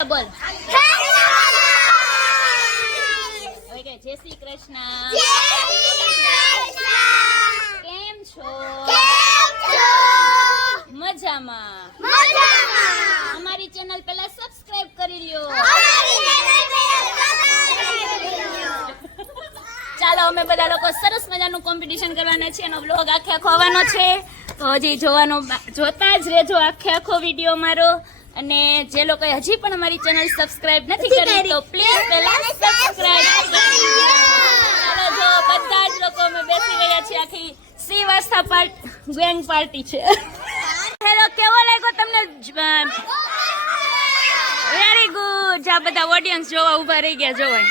બોલ ઓકે જય શ્રી કૃષ્ણ કેમ છો મજામાં અમારી ચેનલ પહેલા સબસ્ક્રાઇબ કરી લ્યો ચાલો અમે બધા લોકો સરસ મજાનું કોમ્પિટિશન કરવાના છે એનો વ્લોગ આખે આખો આવવાનો છે તો હજી જોતા જ રહેજો આખે આખો વિડીયો મારો અને જે લોકો હજી પણ અમારી ચેનલ સબસ્ક્રાઇબ નથી કરી તો પ્લીઝ પહેલા સબસ્ક્રાઇબ કરી દો ચાલો જો બધા જ લોકો અમે બેસી રહ્યા છીએ આખી શ્રીવાસ્તા ગેંગ પાર્ટી છે હેલો કેવો લાગ્યો તમને વેરી ગુડ આ બધા ઓડિયન્સ જોવા ઊભા રહી ગયા જોવાય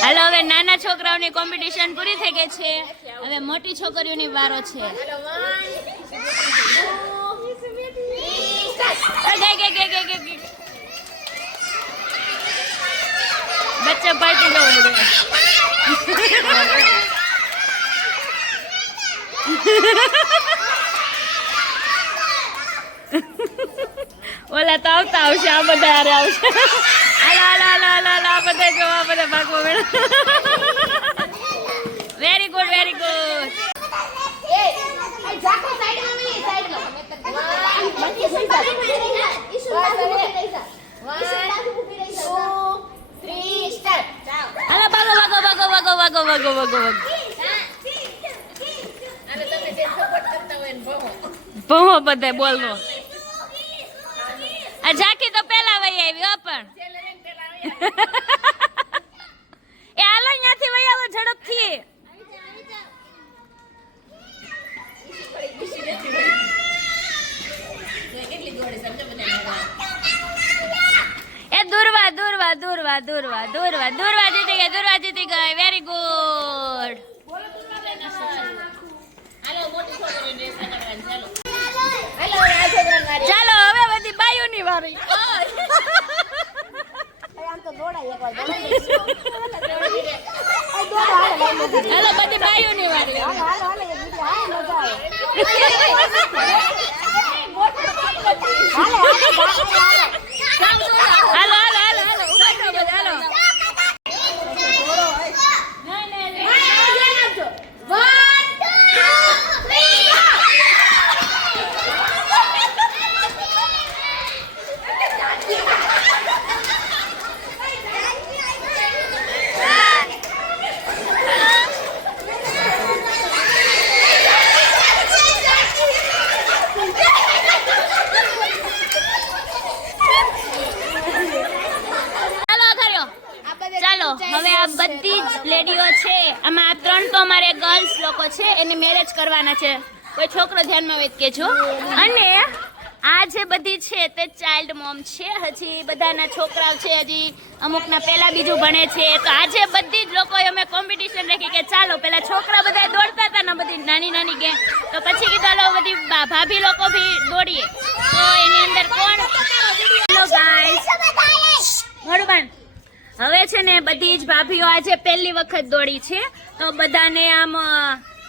હાલો હવે નાના છોકરાઓની કોમ્પિટિશન પૂરી થઈ ગઈ છે હવે મોટી છોકરીઓની વારો છે બચ્ચા પાર્ટી જવું ઓલા તો આવતા આવશે આ બધા હારે આવશે બધા જોવા બધા ભાગવા મેળો વેરી ગુડ ભમો બધે બોલનો આ ઝાંખી તો પેલા વહી આવી પણ એ હાલો અહીંયાથી વહી આવો ઝડપથી એ દૂરવા જીતી ગઈ વેરી ગુડ ચાલો હવે બધી બાયુની વારી હેલો બધી બાયુની વારી હવે આ બધી જ લેડીઓ છે આમાં આ 3 તો અમારે ગર્લ્સ લોકો છે એને મેરેજ કરવાના છે કોઈ છોકરો ધ્યાનમાં હોય કેજો અને આ જે બધી છે તે ચાઇલ્ડ મોમ છે હજી બધાના છોકરાઓ છે હજી અમુકના પહેલા બીજું ભણે છે તો આજે બધી જ લોકોએ અમે કોમ્પિટિશન રાખી કે ચાલો પેલા છોકરા બધા દોડતા હતા ને બધી નાની ગેમ તો પછી કીધું ચાલો બધી ભાભી લોકો બી દોડીએ તો એની અંદર કોણ હેલો ગાઈસ મોડું હવે છે ને બધી જ ભાભીઓ આજે પહેલી વખત દોડી છે તો બધાને આમ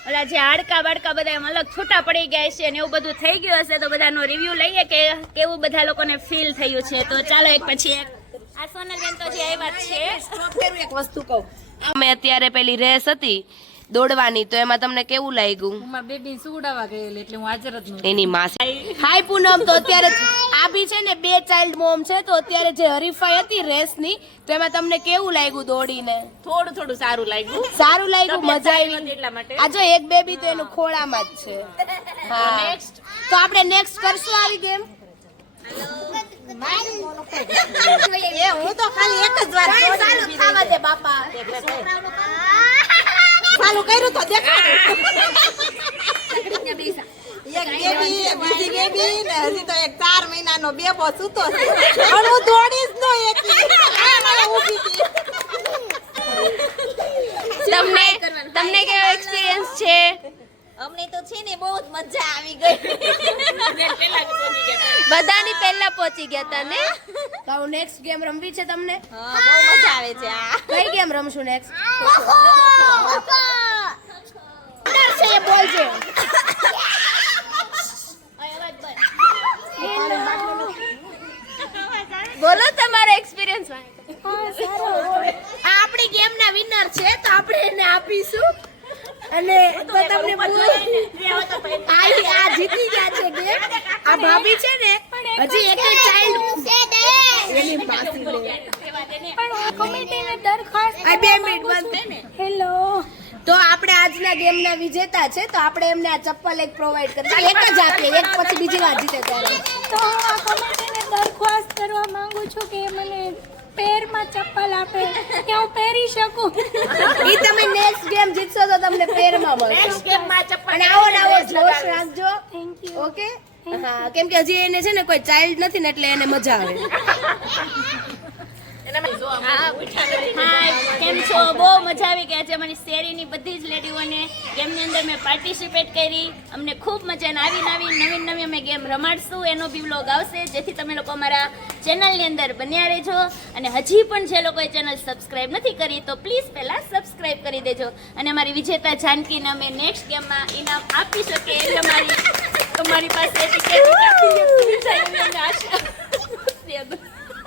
ઓલા જે હાડકા બાડકા બધા એમ અલગ છૂટા પડી ગયા છે ને એવું બધું થઈ ગયું હશે તો બધાનો રિવ્યુ લઈએ કે કેવું બધા લોકોને ફીલ થયું છે તો ચાલો એક પછી એક આ સોનલબેન તો જે આવ્યા છે એક વસ્તુ કહું અમે અત્યારે પેલી રેસ હતી દોડવાની તો એમાં તમને કેવું લાગ્યું મારા બેબી સુવડાવવા ગયેલી એટલે હું હાજર જ નહોતી એની માસી હાય પૂનમ તો અત્યારે આ બી છે ને 2 ચાઇલ્ડ મોમ છે તો અત્યારે જે હરીફાઈ હતી રેસની તો એમાં તમને કેવું લાગ્યું દોડીને થોડું સારું લાગ્યું મજા આવી એટલા માટે આ જો એક બેબી તો એનું ખોળામાં જ છે હા નેક્સ્ટ તો આપણે નેક્સ્ટ કરશું આવી ગેમ હું તો ખાલી એક જ વાર ચાલુ ખાવા દે બાપા ચાલુ કર્યું તો દેખાડ એક બેબી બીજી બેબી ને હજી તો એક 4 મહિનાનો બેબો સૂતો છે પણ હું દોડીશ નો એકલી ઊભી હતી તમને કેવો એક્સપીરિયન્સ છે અમને તો છે ને બહુ જ મજા આવી ગઈ બધાની પહેલા પહોંચી ગયા તા ને તો નેક્સ્ટ ગેમ રમવી છે તમને હા બહુ મજા આવે છે આ કઈ ગેમ રમશું નેક્સ્ટ છે એ બોલજો બોલો તમારો એક્સપિરિયન્સ આપણી ગેમ ના વિનર છે તો આપણે એને આપીશું અને તો તમને આ જીતી ગયા છે ગેમ આ ભાભી છે ને હજી એક ચાઇલ્ડ એની માસી લે કોમેન્ટને દરખાસ્ત આ 2 મિનિટ બંધ હેલો તો આપણે આજના ગેમના વિજેતા છે તો આપણે એમને આ ચપ્પલ એક પ્રોવાઈડ કરી એક જ આપીએ એક પછી બીજી વાર જીતે ત્યારે તો હું આ કોમેન્ટને દરખાસ્ત કરવા માંગુ છું કે મને પેરમાં ચપ્પલ આપે કે હું પહેરી શકું ઈ તમે નેક્સ્ટ ગેમ જીતશો તો તમને પેરમાં મળશે નેક્સ્ટ ગેમમાં ચપ્પલ અને આવો જોશ રાખજો થેન્ક યુ ઓકે હા કેમ કે હજી એને છે ને કોઈ ચાઇલ્ડ નથી ને એટલે એને મજા આવે હાય કેમ છો બહુ મજા આવી ગયા છે અમારી શેરીની બધી જ લેડીઓને ગેમની અંદર મેં પાર્ટિસિપેટ કરી અમને ખૂબ મજા આવી નવી અમે ગેમ રમાડશું એનો બી વ્લોગ આવશે જેથી તમે લોકો અમારા ચેનલની અંદર બન્યા રહેજો અને હજી પણ જે લોકોએ ચેનલ સબસ્ક્રાઇબ નથી કરી તો પ્લીઝ પહેલા સબસ્ક્રાઇબ કરી દેજો અને અમારી વિજેતા જાનકીને અમે નેક્સ્ટ ગેમમાં ઇનામ આપી શકીએ એટલે તમારી પાસે ટિકિટ રાખી આશા